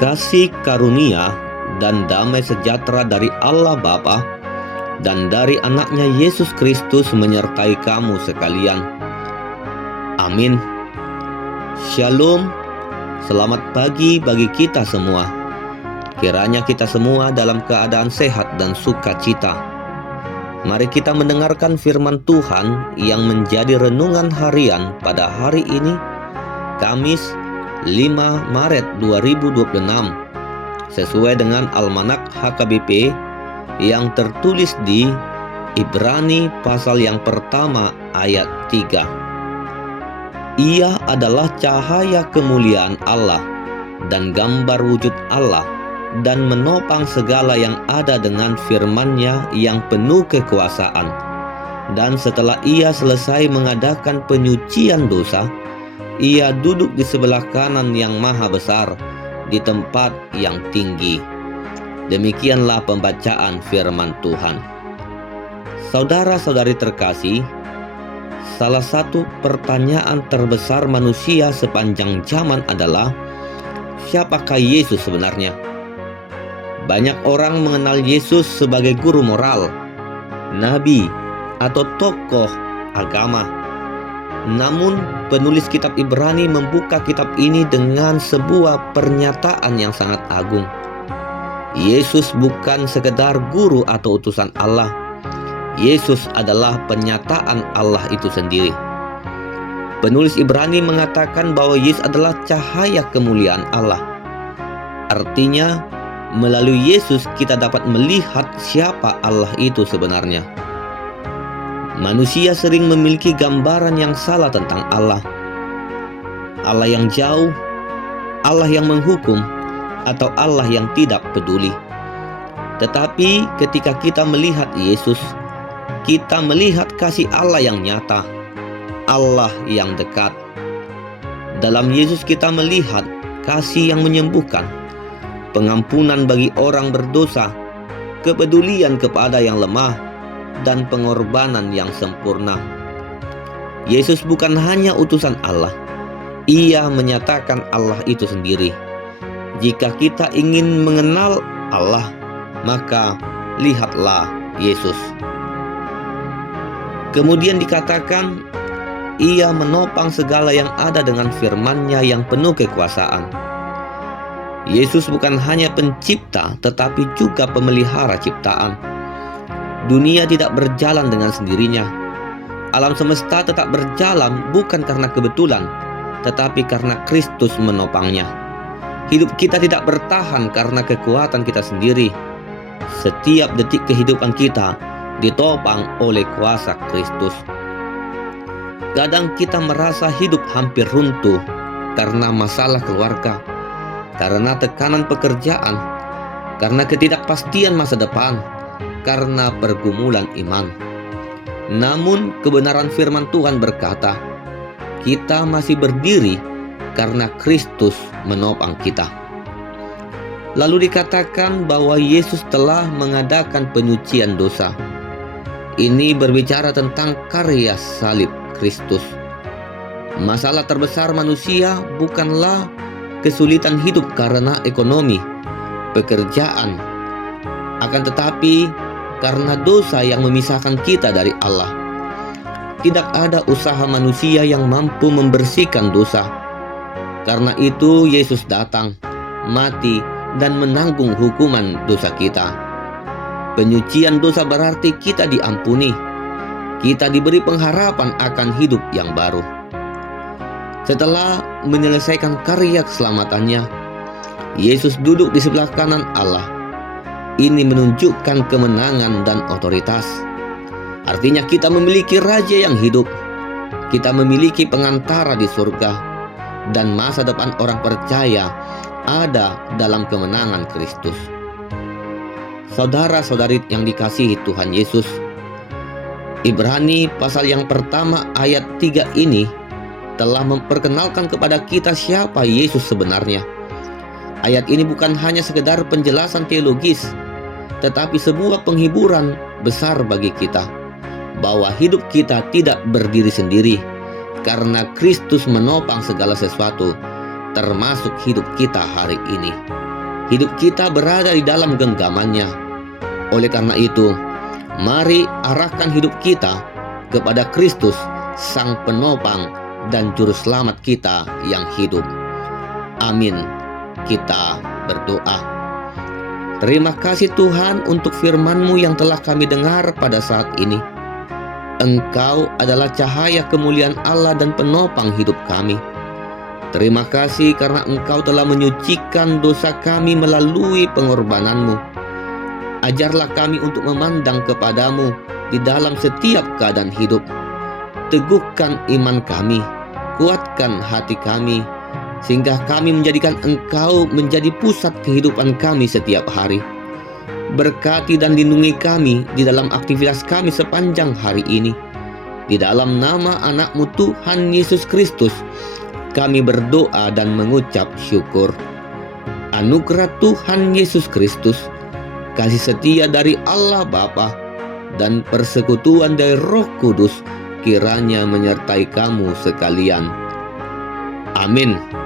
Kasih karunia dan damai sejahtera dari Allah Bapa dan dari anaknya Yesus Kristus menyertai kamu sekalian. Amin. Shalom. Selamat pagi bagi kita semua. Kiranya kita semua dalam keadaan sehat dan sukacita. Mari kita mendengarkan firman Tuhan yang menjadi renungan harian pada hari ini, Kamis 5 Maret 2026, sesuai dengan Almanak HKBP yang tertulis di Ibrani pasal yang pertama ayat 3. Ia adalah cahaya kemuliaan Allah dan gambar wujud Allah, dan menopang segala yang ada dengan firman-Nya yang penuh kekuasaan. Dan setelah ia selesai mengadakan penyucian dosa, ia duduk di sebelah kanan yang maha besar, di tempat yang tinggi. Demikianlah pembacaan firman Tuhan. Saudara-saudari terkasih, salah satu pertanyaan terbesar manusia sepanjang zaman adalah, siapakah Yesus sebenarnya? Banyak orang mengenal Yesus sebagai guru moral, nabi, atau tokoh agama. Namun, penulis kitab Ibrani membuka kitab ini dengan sebuah pernyataan yang sangat agung. Yesus bukan sekedar guru atau utusan Allah. Yesus adalah penyataan Allah itu sendiri. Penulis Ibrani mengatakan bahwa Yesus adalah cahaya kemuliaan Allah. Artinya, melalui Yesus kita dapat melihat siapa Allah itu sebenarnya. Manusia sering memiliki gambaran yang salah tentang Allah. Allah yang jauh, Allah yang menghukum, atau Allah yang tidak peduli. Tetapi ketika kita melihat Yesus, kita melihat kasih Allah yang nyata, Allah yang dekat. Dalam Yesus kita melihat kasih yang menyembuhkan, pengampunan bagi orang berdosa, kepedulian kepada yang lemah, dan pengorbanan yang sempurna. Yesus bukan hanya utusan Allah, Ia menyatakan Allah itu sendiri. Jika kita ingin mengenal Allah, maka lihatlah Yesus. Kemudian dikatakan, Ia menopang segala yang ada dengan firman-Nya yang penuh kekuasaan. Yesus bukan hanya pencipta, tetapi juga pemelihara ciptaan. Dunia tidak berjalan dengan sendirinya. Alam semesta tetap berjalan bukan karena kebetulan, tetapi karena Kristus menopangnya. Hidup kita tidak bertahan karena kekuatan kita sendiri. Setiap detik kehidupan kita ditopang oleh kuasa Kristus. Kadang kita merasa hidup hampir runtuh karena masalah keluarga, karena tekanan pekerjaan, karena ketidakpastian masa depan, karena pergumulan iman. Namun kebenaran firman Tuhan berkata, kita masih berdiri karena Kristus menopang kita. Lalu dikatakan bahwa Yesus telah mengadakan penyucian dosa. Ini berbicara tentang karya salib Kristus. Masalah terbesar manusia bukanlah kesulitan hidup karena ekonomi, pekerjaan, akan tetapi karena dosa yang memisahkan kita dari Allah. Tidak ada usaha manusia yang mampu membersihkan dosa. Karena itu Yesus datang, mati, dan menanggung hukuman dosa kita. Penyucian dosa berarti kita diampuni. Kita diberi pengharapan akan hidup yang baru. Setelah menyelesaikan karya keselamatannya, Yesus duduk di sebelah kanan Allah. Ini menunjukkan kemenangan dan otoritas. Artinya kita memiliki Raja yang hidup. Kita memiliki pengantara di surga. Dan masa depan orang percaya ada dalam kemenangan Kristus. Saudara-saudari yang dikasihi Tuhan Yesus, Ibrani pasal yang pertama ayat 3 ini telah memperkenalkan kepada kita siapa Yesus sebenarnya. Ayat ini bukan hanya sekedar penjelasan teologis, tetapi sebuah penghiburan besar bagi kita, bahwa hidup kita tidak berdiri sendiri, karena Kristus menopang segala sesuatu, termasuk hidup kita hari ini. hidup kita berada di dalam genggamannya. Oleh karena itu, mari arahkan hidup kita kepada Kristus, Sang Penopang dan Juru Selamat kita yang hidup. Amin. Kita berdoa. Terima kasih Tuhan untuk firman-Mu yang telah kami dengar pada saat ini. Engkau adalah cahaya kemuliaan Allah dan penopang hidup kami. Terima kasih karena Engkau telah menyucikan dosa kami melalui pengorbanan-Mu. Ajarlah kami untuk memandang kepadamu di dalam setiap keadaan hidup. Teguhkan iman kami, kuatkan hati kami, sehingga kami menjadikan Engkau menjadi pusat kehidupan kami setiap hari. Berkati dan lindungi kami di dalam aktivitas kami sepanjang hari ini. Di dalam nama anak-Mu Tuhan Yesus Kristus, kami berdoa dan mengucap syukur. Anugerah Tuhan Yesus Kristus, kasih setia dari Allah Bapa, dan persekutuan dari Roh Kudus kiranya menyertai kamu sekalian. Amin.